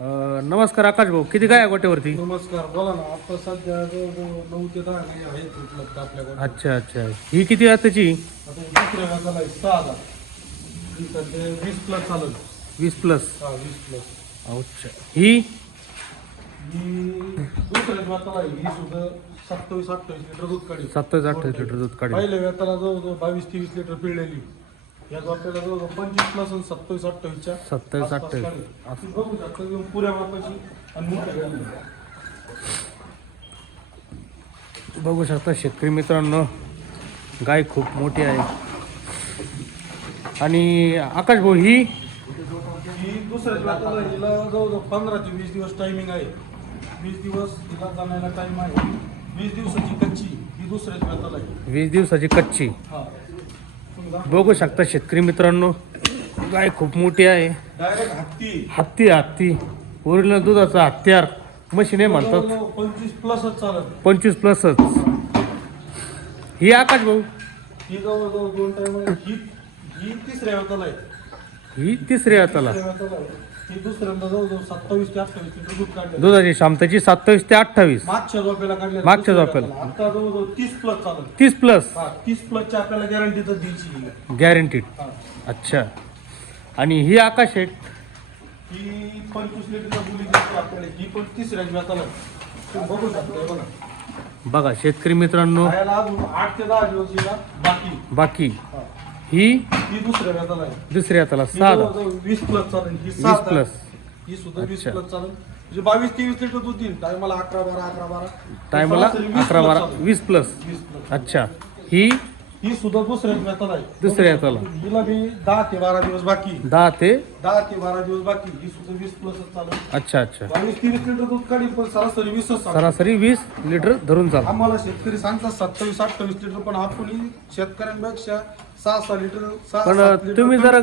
नमस्कार आकाश भाऊ, किती गाय आहे गोट्यावरती? नमस्कार, बोला ना. आता सध्या जवळजवळ 9 ते 10 गाई आहेत उपलब्ध आपल्याकडे. अच्छा अच्छा, ही किती आहे त्याची? आता दुसऱ्या व्याजाला आहे 6,000. ही सध्या 20 प्लस चालेल. 20+. हा, 20 प्लस. अच्छा, ही ही दुसऱ्या व्याजाला आहे. ही सुद्धा 27-28 लिटर दूध काढी. 27-28 लिटर दूध काढेल. पहिल्या व्याजाला जवळजवळ 22-23 लिटर पिळलेली. या आपल्याला जवळजवळ 25 प्लस आणि 27-28च्या 27-28. बघू शकता एकदम पुऱ्या मापाची आणि मोठ्या गाई. बघू शकता शेतकरी मित्रांनो, गाय खूप मोठी आहे. आणि आकाश भाऊ ही दुसऱ्या व्याजाला हिला जवळजवळ 15 ते 20 दिवस टायमिंग आहे. 20 दिवस हिला जाण्याला टाइम आहे. 20 दिवसाची कच्ची ही दुसऱ्याच व्याजाला आहे. 20 दिवसाची कच्ची. हा, बघू शकता शेतकरी मित्रांनो, गाय खूप मोठी आहे. डायरेक्ट हत्ती. हत्ती हत्ती ओरिजिनल दुधाचा हत्यार मशीन आहे म्हणतात. 25 प्लसच चालत. 25+च. ही आकाश भाऊ ही जवळजवळ 2 टाइम ही तिसऱ्या व्याजाला आहे. ही तिसऱ्या हाताला. तिसऱ्या व्याजाला आहे. ही दुसऱ्यांदा जवळजवळ 27 ते 28 लिटर दूध काढलं. दुधाची क्षमताची 27 ते 28. मागच्या झोपेला काढल्या. मागच्या झोपेला. आता जवळजवळ 30 प्लस चालत. 30+. हा, 30 प्लसची आपल्याला गॅरंटी तर द्यायची. गॅरंटीड. हा. अच्छा. आणि ही आकाश शेट ही 25 लिटरच्या बोली देतो आपल्याला. ही पण तिसऱ्या व्याजाला आहे. तुम्ही बघू शकता. हे बघा, बघा शेतकरी मित्रांनो, खायला अजून 8 ते 10 दिवस हिला बाकी. हा. ही ही दुसऱ्या व्याजाला आहे. दुसऱ्या हाताला ही 6. जवळजवळ 20 प्लस चालेल. ही 20 7 प्लस. ही सुद्धा 20 अच्छा. प्लस चालेल. म्हणजे 22-23 लिटर दूध देईल. टायमाला 11-12 टायमाला 11-12 20+. 20 प्लस. अच्छा. ही ही सुद्धा दुसऱ्या व्याजाला आहे. दुसऱ्या हाताला हिला बी 10 ते 12 दिवस बाकी. 10 ते 10 ते 12 दिवस बाकी. ही सुद्धा 20 प्लसच चालेल. अच्छा अच्छा. 22-23 लिटर दूध काढी, पण सरासरी 20च चालेल. सरासरी 20 लिटर धरून चाल. आम्हाला शेतकरी सांगतात 27-28 लिटर, पण आपण शेतकऱ्यांपेक्षा 6-6 लिटर 6-7 पण लिटर तुम्ही जर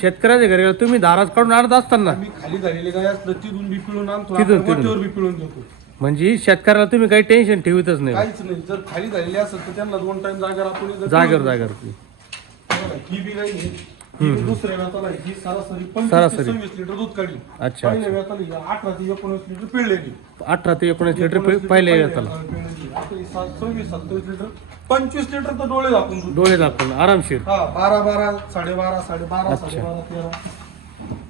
शेतकऱ्याच्या घरी गेला, तुम्ही दाराज काढून आणत असताना आम्ही खाली झालेली गाय असतं तिथून बी पिळून आणतो. तिथून- आपल्या गोठ्यावर बी पिळून देतो. म्हणजे शेतकऱ्याला तुम्ही काही टेन्शन ठेवतच नाही. काहीच नाही. जर खाली झालेली असेल तर त्यांना 2 टाइम जागेवर आपण जर जागेवर पिळून जागेवर देतो. ही बी गाय आहे. ही बी दुसऱ्या व्याजाला आहे. ही सरासरी 25 सरासरी. ते 26 लिटर दूध काढली. अच्छा. पहिल्या व्याजाला ही 18 ते 19 लिटर पिळलेली. 18 ते 19 लिटर पहिले येताला. आता ही 26-27 लिटर 25 लिटर तर डोळे दाखवून दूध. डोळे दाखवून आरामशीर. हा, 12-12 12.5 12.5 12.5 13.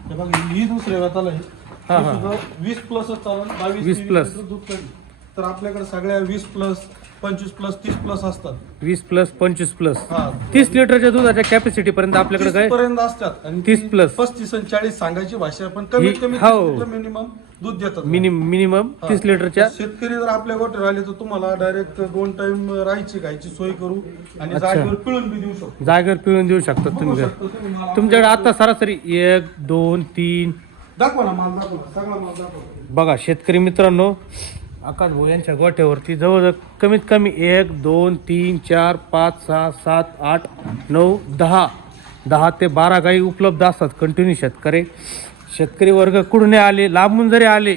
हे बघा, ही दुसऱ्या व्याजाला आहे. हा, ही हा. सुद्धा 20 प्लसच चालेल. 20 22 प्लस. लिटर दूध काढली. तर आपल्याकडे सगळ्या 20 प्लस 25 प्लस 30 प्लस असतात. 20+, 25+. हा, 30 लिटरच्या दुधाच्या कॅपॅसिटी पर्यंत आपल्याकडे 30 काय पर्यंत असतात. आणि 30 प्लस. 35 आणि 40 सांगायची भाषा आहे, पण कमीत कमी हो. 30 लिटर मिनिमम दूध देतात. मिनिमम हा. 30 लिटरच्या. शेतकरी जर आपल्या गोठ्यावर आले तर तुम्हाला डायरेक्ट 2 टाइम राहायची खायची सोय करू आणि अच्छा. जागेवर पिळून बी देऊ शकतो. जागेवर पिळून देऊ शकतात बघू तुम्ही. शकतो तुम्ही मला. तुमच्याकडे आता सरासरी 1 2 3. दाखवा ना माल, दाखवा सगळा माल दाखवा. बघा शेतकरी मित्रांनो, आकाश भाऊ यांच्या गोठ्यावरती जवळजवळ कमीत कमी 1 2 3 4 5 6 7 8 9 10 ते 12 गायी उपलब्ध असतात कंटिन्यू. शेतकरी वर्ग कुठून आले, लांबून जरी आले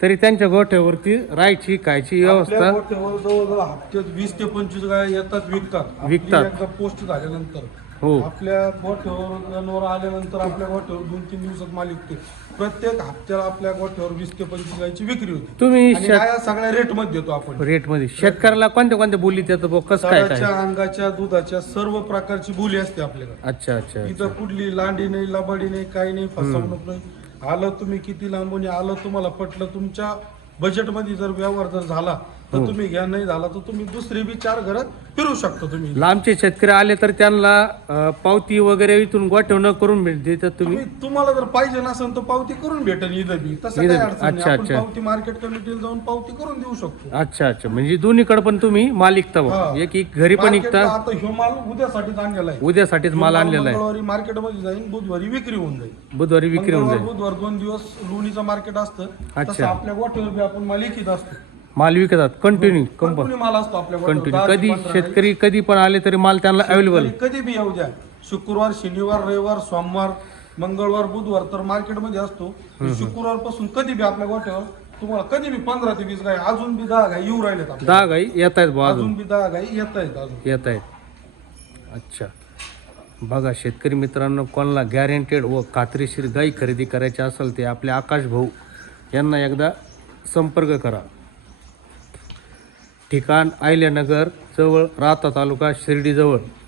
तरी त्यांच्या गोठ्यावरती राहायची खायची आपल्या व्यवस्था. गोठ्यावर जवळजवळ हप्त्यात 20 ते 25 गाय येतात, विकतात. आपली एकदा पोस्ट झाल्यानंतर हो. आपल्या गोठ्यावर जनावर आल्यानंतर आपल्या गोठ्यावर 2-3 दिवसात माल विकते. प्रत्येक हप्त्याला आपल्या गोठ्यावर 20 ते 25 गायची विक्री होती. तुम्ही आणि गाया सगळ्या रेट मध्ये देतो आपण. रेटमध्ये शेतकऱ्याला कोणत्या कोणत्या बोलीत येतं बुवा, कसं काय साडाच्या, काय? अंगाच्या, दुधाच्या सर्व प्रकारची बोली असते आपल्याकडे. अच्छा अच्छा. इथं कुठली लांडी नाही, लबाडी नाही, काही नाही, फसवणूक नाही. आलं तुम्ही किती लांबून आलं, तुम्हाला पटलं, तुमच्या बजेटमध्ये जर व्यवहार जर झाला तर हो. तुम्ही घ्या, नाही झाला तर तुम्ही दुसरी बी 4 घरात फिरू शकता तुम्ही. लांबचे शेतकरी आले तर त्यांना पावती वगैरे इथून गोठ्यावर न करून देतात तुम्ही. तुम्हाला जर पाहिजे नसेल तर पावती करून भेटेल इथं बी. तसं इथं काय बी. अडचण नाही. अच्छा, आपण अच्छा. पावती मार्केट कमिटीला जाऊन पावती करून देऊ शकतो. अच्छा अच्छा. म्हणजे दोन्हीकडे पण तुम्ही माल विकता बुवा. हा. एक घरी पण मार्केटला विकता. आता ह्यो माल उद्यासाठीच आणलेला आहे. उद्यासाठीच माल आणलेला आहे. मंगळवारी मार्केटमध्ये जाईल, बुधवारी विक्री होऊन जाईल. बुधवारी विक्री होऊन मंगळवार जाईल. बुधवार 2 दिवस लोणीचं मार्केट असतं. अच्छा. तसं आपल्या गोठ्यावर बी आपण माल विकत असतो. माल विकतात कंटिन्यू कंपनी माल असतो आपल्या गोठ्यावर. कंटिन्यू. 10 ते कधी 15 शेतकरी कधी पण आले तरी माल त्यांना अवेलेबल. कधी बी येऊ द्या. शुक्रवार, शनिवार, रविवार, सोमवार, मंगळवार, बुधवार तर मार्केटमध्ये असतो. शुक्रवार पासून कधी बी आपल्या गोठ्यावर तुम्हाला कधी बी 15 ते 20 गाय, अजून बी 10 गाय येऊ राहिलेत आपल्या. 10 गाई येत आहेत बुवा. अजून बी 10 गाय येत आहेत अजून. येत आहेत. अच्छा. बघा शेतकरी मित्रांनो, कोणाला गॅरंटेड व खात्रीशीर गाई खरेदी करायची असेल ते आपले आकाश भाऊ यांना एकदा संपर्क करा. ठिकाण आयल्यानगर जवळ, राहता तालुका शिर्डीजवळ.